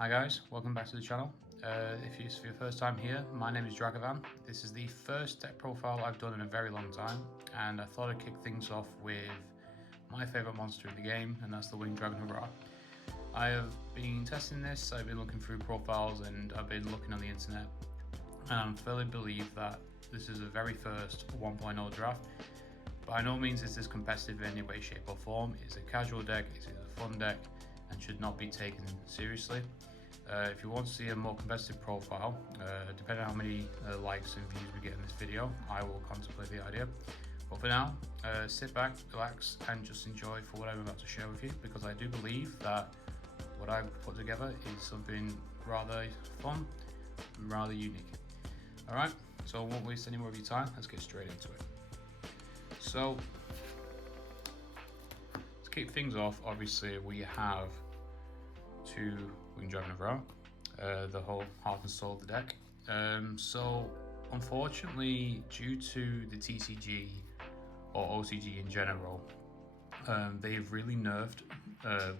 Hi guys, welcome back to the channel. If it's for your first time here, my name is Dragovan. This is the first deck profile I've done in a very long time, and I thought I'd kick things off with my favourite monster in the game, and that's the Winged Dragon of Ra. I have been testing this, I've been looking through profiles, and I've been looking on the internet, and I firmly believe that this is the very first 1.0 draft. By no means is this competitive in any way, shape or form. It's a casual deck, it's a fun deck, and should not be taken seriously. If you want to see a more competitive profile, depending on how many likes and views we get in this video, I will contemplate the idea. But for now, sit back, relax, and just enjoy for what I'm about to share with you, because I do believe that what I've put together is something rather fun and rather unique. Alright, so I won't waste any more of your time, let's get straight into it. So, to kick things off, obviously we have two Winged Dragon of Ra, the whole heart and soul of the deck. So unfortunately, due to the TCG or OCG in general, they've really nerfed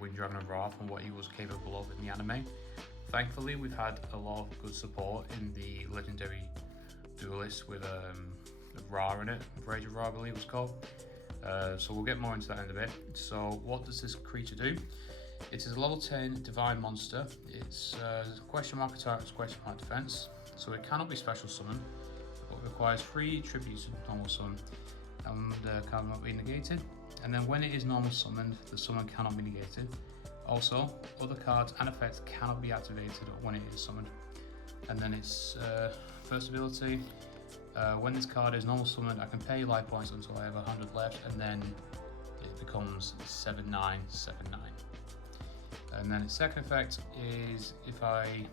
Winged Dragon of Ra from what he was capable of in the anime. Thankfully, we've had a lot of good support in the legendary duelist with Ra in it, Rage of Ra I believe it was called. So we'll get more into that in a bit. So what does this creature do? It is a level 10 divine monster. It's question mark attack, question mark defense. So it cannot be special summoned, but requires 3 tributes to normal summon and cannot be negated. And then when it is normal summoned, the summon cannot be negated. Also, other cards and effects cannot be activated when it is summoned. And then its first ability, when this card is normal summoned, I can pay life points until I have 100 left, and then it becomes 7/9/7/9. And then its second effect is if I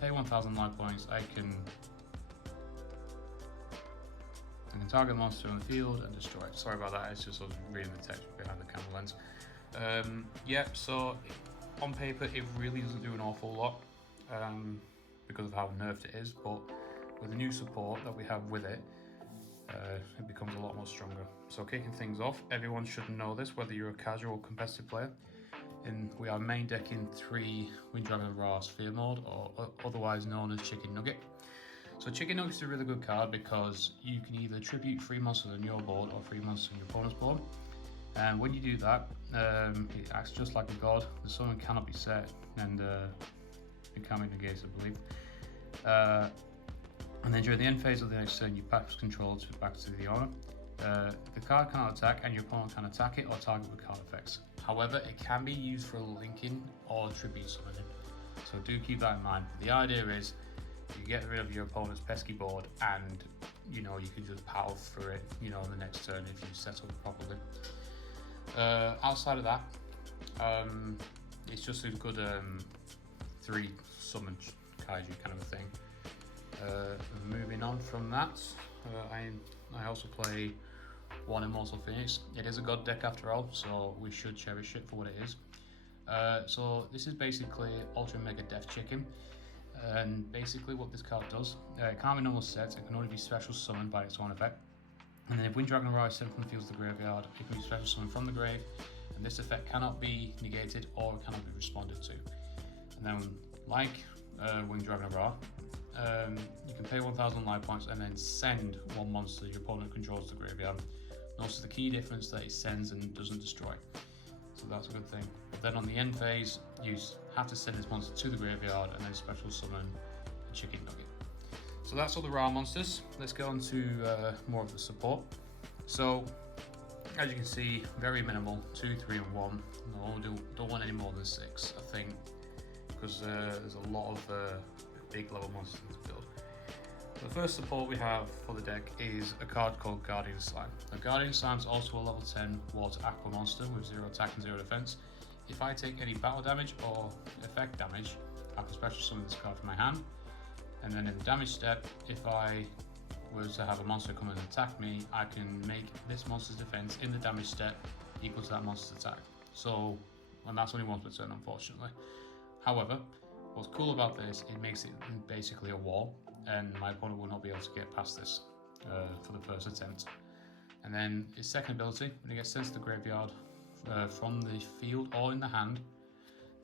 pay 1000 life points, I can target a monster on the field and destroy it. Sorry about that, it's just sort of reading the text behind the camera lens. Yeah, so on paper it really doesn't do an awful lot because of how nerfed it is, but with the new support that we have with it, it becomes a lot more stronger. So kicking things off, everyone should know this, whether you're a casual or competitive player. And we are main decking 3 Winged Dragon of Ra Sphere mode, or otherwise known as Chicken Nugget. So Chicken Nugget is a really good card because you can either tribute 3 monsters on your board or 3 monsters on your opponent's board. And when you do that, it acts just like a god. The summon cannot be set, and it can be negated, I believe. And then during the end phase of the next turn, you pass control back to the owner. The card cannot attack, and your opponent can attack it or target with card effects. However, it can be used for linking or tribute summoning, so do keep that in mind. The idea is you get rid of your opponent's pesky board, and you can just power through it the next turn if you set up properly. Outside of that, it's just a good 3 summon kaiju kind of a thing. Moving on from that, I also play 1 Immortal Phoenix. It is a god deck after all, so we should cherish it for what it is. So this is basically Ultra Mega Death Chicken, and basically what this card does, it can't be normal set, it can only be special summoned by its own effect. And then if Winged Dragon of Ra is sent from the field to the graveyard, it can be special summoned from the grave, and this effect cannot be negated or it cannot be responded to. And then like Winged Dragon of Ra, you can pay 1000 life points and then send 1 monster your opponent controls to the graveyard. Notice the key difference that it sends and doesn't destroy, so that's a good thing. But then on the end phase, you have to send this monster to the graveyard and then special summon a Chicken Nugget. So that's all the Ra monsters. Let's go on to more of the support. So as you can see, very minimal, 2, 3 and 1. No, don't want any more than 6, I think, because there's a lot of big level monsters to build. The first support we have for the deck is a card called Guardian Slime. Now, Guardian Slime is also a level 10 water aqua monster with 0 attack and 0 defense. If I take any battle damage or effect damage, I can special summon this card from my hand. And then in the damage step, if I was to have a monster come and attack me, I can make this monster's defense in the damage step equal to that monster's attack. So, and that's only once per turn, unfortunately. However, what's cool about this, it makes it basically a wall, and my opponent will not be able to get past this for the first attempt. And then its second ability, when it gets sent to the graveyard from the field or in the hand,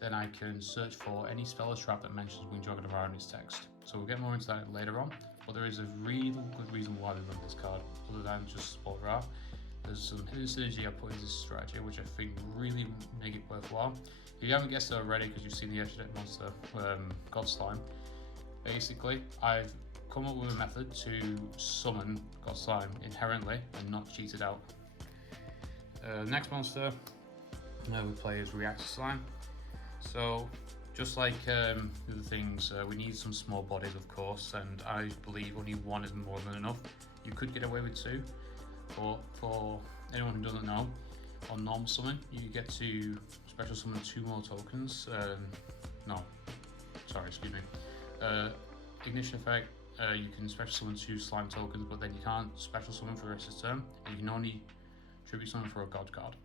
then I can search for any spell or trap that mentions Winged Dragon of Ra in its text. So we'll get more into that later on, but there is a really good reason why we run this card, other than just support Ra. There's some hidden synergy I put into this strategy, which I think really make it worthwhile. If you haven't guessed it already, because you've seen the extra deck monster, God Slime, basically, I've come up with a method to summon God Slime inherently and not cheat it out. Next monster we play is Reactor Slime. So, just like the other things, we need some small bodies, of course, and I believe only one is more than enough. You could get away with two, but for anyone who doesn't know, on normal summon, you get to special summon 2 more tokens. Ignition effect, you can special summon 2 slime tokens, but then you can't special summon for the rest of the turn, and you can only tribute summon for a god card.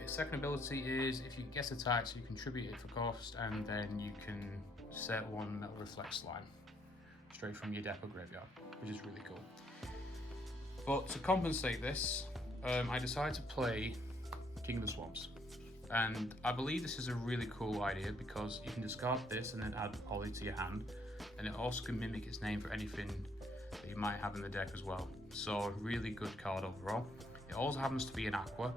Its second ability is if you guess attacks, you can tribute it for cost, and then you can set one that reflects slime straight from your deck or graveyard, which is really cool. But to compensate this, I decided to play King of the Swamps, and I believe this is a really cool idea because you can discard this and then add Ollie to your hand, and it also can mimic its name for anything that you might have in the deck as well. So a really good card overall. It also happens to be an aqua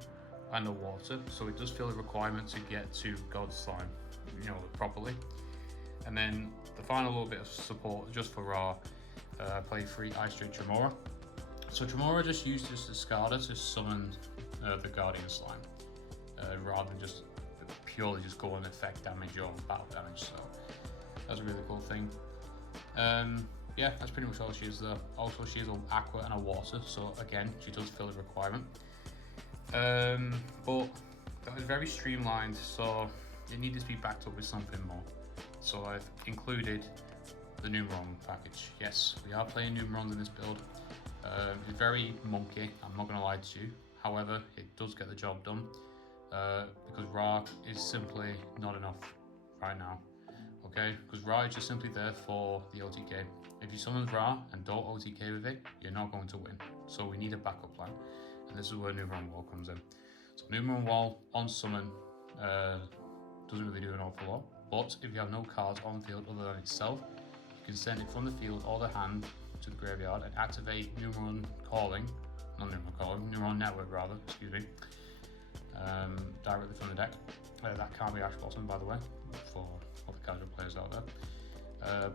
and a water, so it does feel a requirement to get to God Slime, properly. And then the final little bit of support just for Ra, I play 3 Ice Drake Tremora. So Tremora just used this discarder to summon the Guardian Slime, rather than just purely just go on effect damage or battle damage. So that's a really cool thing. Yeah, that's pretty much all she is though. Also, she is an aqua and a water, so again, she does fill a requirement. But that was very streamlined, so it needed to be backed up with something more. So I've included the Numeron package. Yes, we are playing Numerons in this build. It's very monkey, I'm not going to lie to you. However, it does get the job done, because Ra is simply not enough right now. Okay, because Ra is just simply there for the OTK. If you summon Ra and don't OTK with it, you're not going to win. So we need a backup plan, and this is where Numeron Wall comes in. So Numeron Wall on summon doesn't really do an awful lot, but if you have no cards on field other than itself, you can send it from the field or the hand to the graveyard and activate Numeron Network rather, excuse me, directly from the deck. That can't be Ash Blossom, by the way, for all the casual players out there.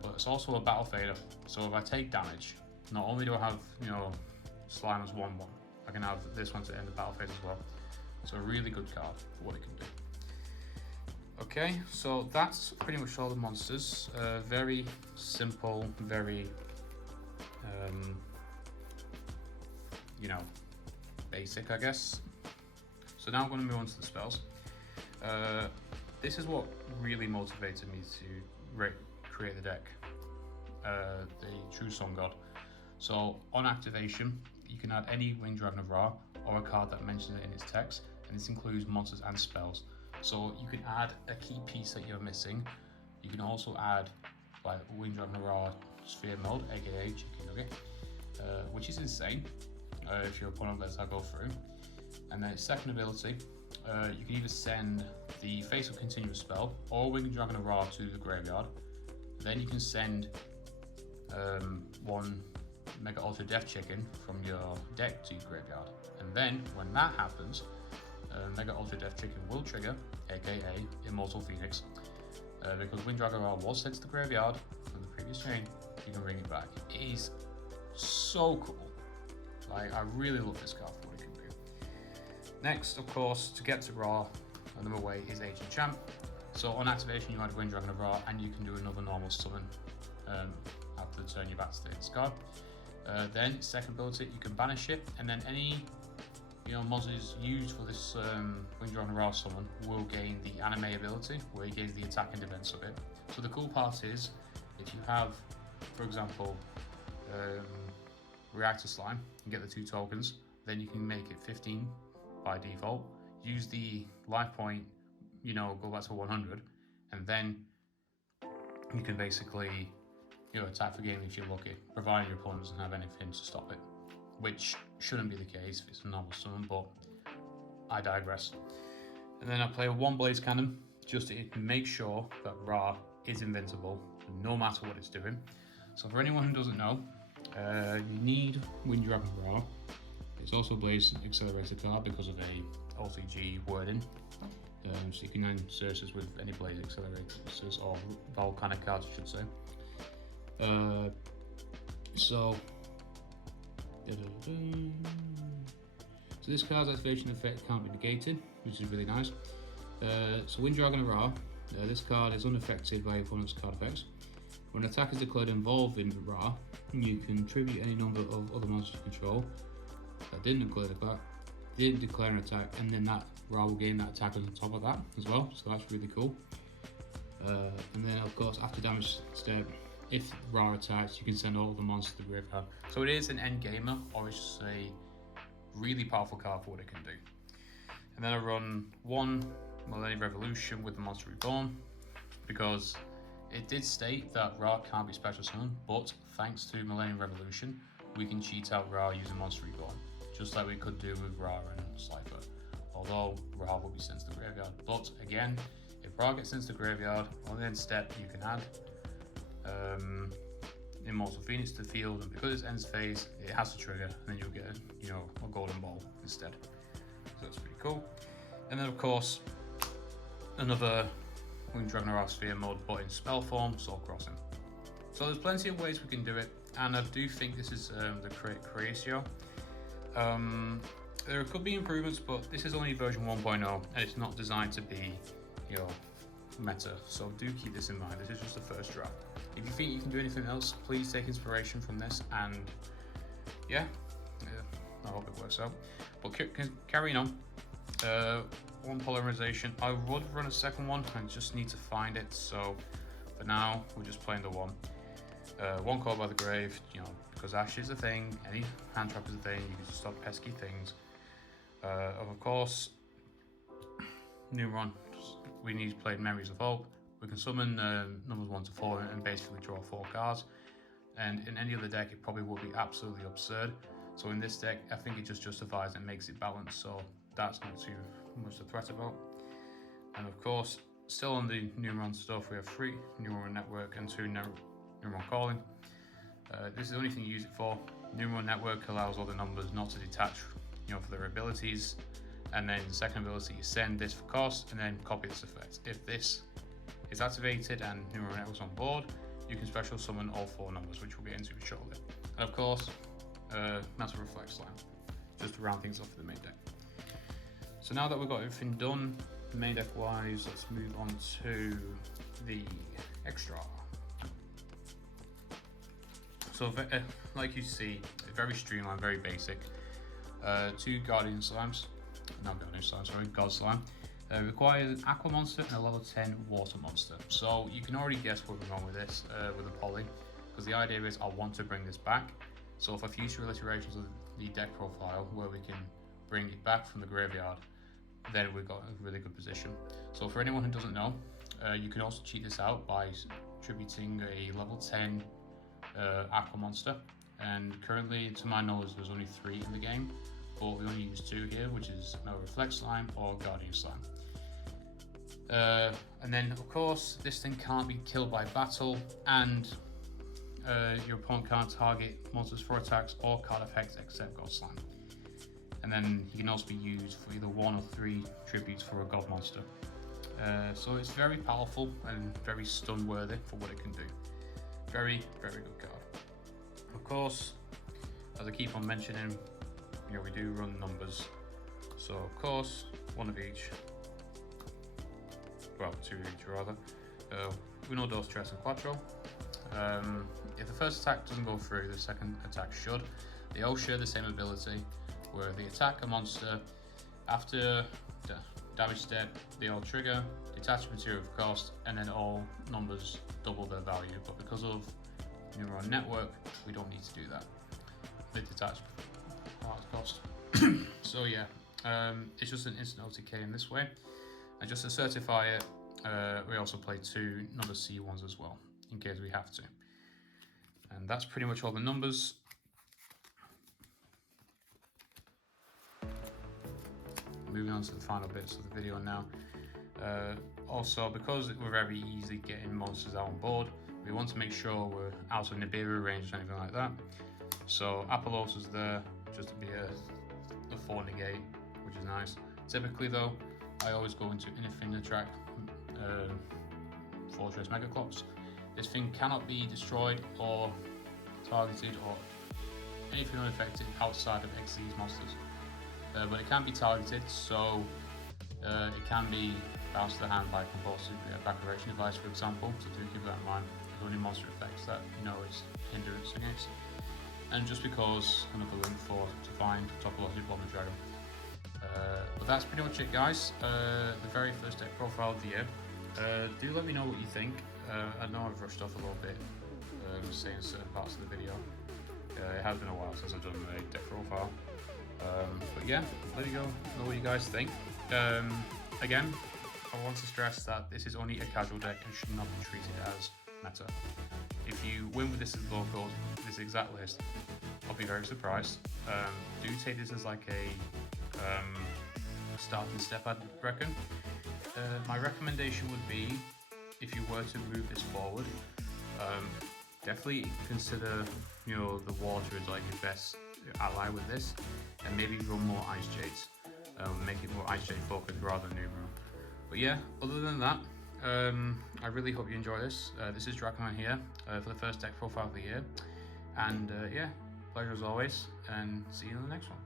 But it's also a battle fader, so if I take damage, not only do I have, Slime as 1/1, I can have this one to end the battle phase as well. So a really good card for what it can do. Okay, so that's pretty much all the monsters. Very simple, very, basic, I guess. So now I'm going to move on to the spells. This is what really motivated me to create the deck, the True Sun God. So on activation, you can add any Winged Dragon of Ra or a card that mentions it in its text, and this includes monsters and spells. So you can add a key piece that you're missing. You can also add like Winged Dragon of Ra Sphere Mode, aka Chicken Nugget, which is insane if your opponent lets that go through. And then its second ability, you can either send the Face of Continuous spell or Winged Dragon of Ra to the graveyard. Then you can send one Mega Ultra Death Chicken from your deck to your graveyard. And then when that happens, Mega Ultra Death Chicken will trigger, aka Immortal Phoenix. Because Winged Dragon of Ra was sent to the graveyard from the previous chain, you can bring it back. It is so cool. Like, I really love this card for what it can do. Next, of course, to get to Ra and them away is Ancient Champ. So on activation, you add Winged Dragon of Ra, and you can do another normal summon after the turn you're back to the discard. Then, second ability, you can banish it, and then any monsters used for this Winged Dragon of Ra summon will gain the anime ability, where you gain the attack and defense of it. So the cool part is, if you have, for example, Reactor Slime and get the 2 tokens, then you can make it 15 by default, use the life point, go back to 100, and then you can basically attack for game if you're lucky, providing your opponent doesn't have anything to stop it, which shouldn't be the case if it's a normal summon, but I digress. And then I play a 1 blaze cannon just to make sure that Ra is invincible no matter what it's doing. So for anyone who doesn't know, you need Wind Dragon Ra. It's also a Blaze Accelerator card because of a OCG wording. So you can insert this with any Blaze Accelerators or Volcanic cards, I should say. So this card's activation effect can't be negated, which is really nice. So Wind Dragon Ra, this card is unaffected by opponent's card effects. When an attack is declared involving Ra, you can tribute any number of other monsters you control that didn't declare an attack, and then that Ra will gain that attack on top of that as well, so that's really cool. And then of course after damage step, if Ra attacks, you can send all of the monsters to the graveyard. So it is an end gamer, or it's just a really powerful card for what it can do. And then I run 1 Millennium Revolution with the Monster Reborn, because it did state that Ra can't be special summoned, but thanks to Millennium Revolution, we can cheat out Ra using Monster Reborn, just like we could do with Ra and Slifer. Although Ra will be sent to the graveyard. But again, if Ra gets sent to the graveyard, on the end step you can add Immortal Phoenix to the field, and because it's ends phase, it has to trigger, and then you'll get a golden ball instead. So that's pretty cool. And then of course, another Wind Dragon Ra Sphere mode, but in spell form, Soul Crossing. So there's plenty of ways we can do it, and I do think this is the correct ratio. There could be improvements, but this is only version 1.0, and it's not designed to be, meta. So do keep this in mind. This is just the first draft. If you think you can do anything else, please take inspiration from this, and yeah, I hope it works out. But carrying on, 1 Polymerization. I would run a second one, I just need to find it. So for now, we're just playing the 1. 1 Call by the Grave, because Ash is a thing, any hand trap is a thing, you can just stop pesky things. Of course, Numeron, we need to play Memories of Hope. We can summon numbers 1 to 4 and basically draw 4 cards. And in any other deck, it probably would be absolutely absurd. So in this deck, I think it just justifies and makes it balanced, so that's not too much to threat about. And of course, still on the Numeron stuff, we have 3 Numeron Network and 2 Numeron Calling. This is the only thing you use it for. Numeron Network allows all the numbers not to detach, for their abilities. And then the second ability, you send this for cost and then copy this effect. If this is activated and Numeron Network's on board, you can special summon all 4 numbers, which we'll get into shortly. And of course, Massive Reflect Slime, just to round things off for the main deck. So now that we've got everything done, main deck wise, let's move on to the extra. So like you see, very streamlined, very basic. 2 Guardian Slimes, not Guardian Slime, sorry, God Slime. Requires an Aqua Monster and a level 10 Water Monster. So you can already guess where we're going with this, with the poly, because the idea is I want to bring this back. So for future iterations of the deck profile where we can bring it back from the graveyard, then we've got a really good position. So for anyone who doesn't know, you can also cheat this out by tributing a level 10 Aqua Monster. And currently, to my knowledge, there's only 3 in the game, but we only use 2 here, which is no Reflect Slime or Guardian Slime. And then of course, this thing can't be killed by battle, and your opponent can't target monsters for attacks or card effects except God Slime. And then he can also be used for either 1 or 3 tributes for a God monster. So it's very powerful and very stun worthy for what it can do. Very, very good card. Of course, as I keep on mentioning, we do run numbers. So of course, 1 of each. Well, 2 of each rather. 1, 2, 3, and 4. If the first attack doesn't go through, the second attack should. They all share the same ability, where they attack a monster. After the damage step, they all trigger, detach material of cost, and then all numbers double their value. But because of Numeron Network, we don't need to do that. They detach part cost. So yeah, it's just an instant OTK in this way. And just to certify it, we also play 2 number C1s as well, in case we have to. And that's pretty much all the numbers. moving on to the final bits of the video now. Also, because we're very easily getting monsters out on board, we want to make sure we're out of Nibiru range or anything like that. So Apollos is there just to be a 4 negate, which is nice. Typically though, I always go into Infinitrack Fortress Megaclops. This thing cannot be destroyed or targeted or anything unaffected outside of Xyz monsters. But it can be targeted, so it can be bounced to the hand by a compulsive evacuation device, for example, so do keep that in mind. There's only monster effects that you know is hindrance against. And just because another link to find Topological Bomber Dragon. But that's pretty much it, guys. The very first deck profile of the year. Do let me know what you think. I know I've rushed off a little bit, saying certain parts of the video. It has been a while since I've done a deck profile. But yeah, let me know what you guys think. Again, I want to stress that this is only a casual deck and should not be treated as meta. If you win with this as local, this exact list, I'll be very surprised. Do take this as like a starting step, I'd reckon. My recommendation would be, if you were to move this forward, definitely consider, you know, the water as like your best ally with this, and maybe run more Ice Jades. Make it more Ice Jade focused rather than Numeral. But yeah, other than that, I really hope you enjoy this. This is Draconman here for the first deck profile of the year, and yeah, pleasure as always, and see you in the next one.